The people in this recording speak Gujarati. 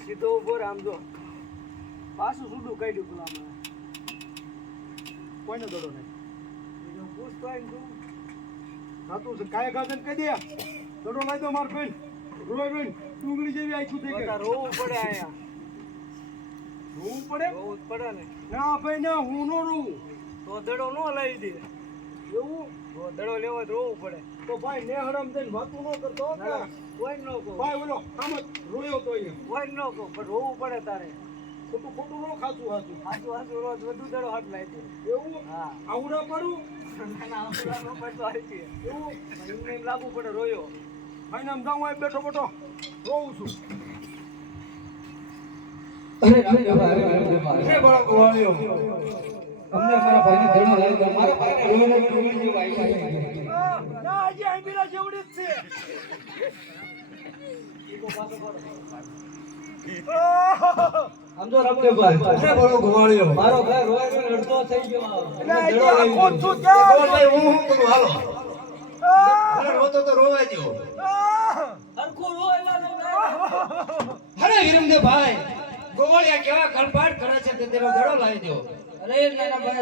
સીધો ઉભો આમ જો પાછું સુડું કાઢ્યું પેલા કોઈને દડો નહીં પૂછતો તું ખાતું છે કાય ખાતર કહી દે દડો લાવી દો માર બેન રોય બેન ડુંગળી જેવી આખું થઈ ગઈ રોવું પડે આયા રોવું પડે ને ના ભાઈ ના હું નો રોવું તો દડો નો લાવી દે એવું દડો લેવો તો રોવું પડે તો ભાઈ ને હરામ દઈને વાતું ન કરતો કોઈ ન કહો ભાઈ બોલો આમ રોયો તો કોઈ ન કહો પણ રોવું પડે તારે ખોટું નો ખાતું હાચું રોજ વધુ દડો હાથ લાવી દે એવું હા આવડા પડું ના આવડા નો પડતો આવી એવું એમ લાગુ પડે રોયો ભાઈ નામ જાઉં આ બેઠો રોવું છું અરે બળો ગોવાળ્યો અમને મારા ભાઈને ધણો લાવી દો મારા ભાઈને રોઈને ડુંગળી જેવું આવી ના આજે આંબીરા જેવડી જ છે આમ તો રમદેવભાઈ અરે બળો ગોવાળ્યો મારો ભાઈ રોઈને અડધો થઈ ગયો એટલે ધણો લાવી કોચું ક્યાં ભાઈ હું કરું હાલો અરે રોતો તો રોવા દો હરખો રોવા અરે વિરમદેવભાઈ ગોવાળિયા કેવા ખલપાટ કરે છે તે તેનો ધડો લાવી દો અરે નાના ભાઈ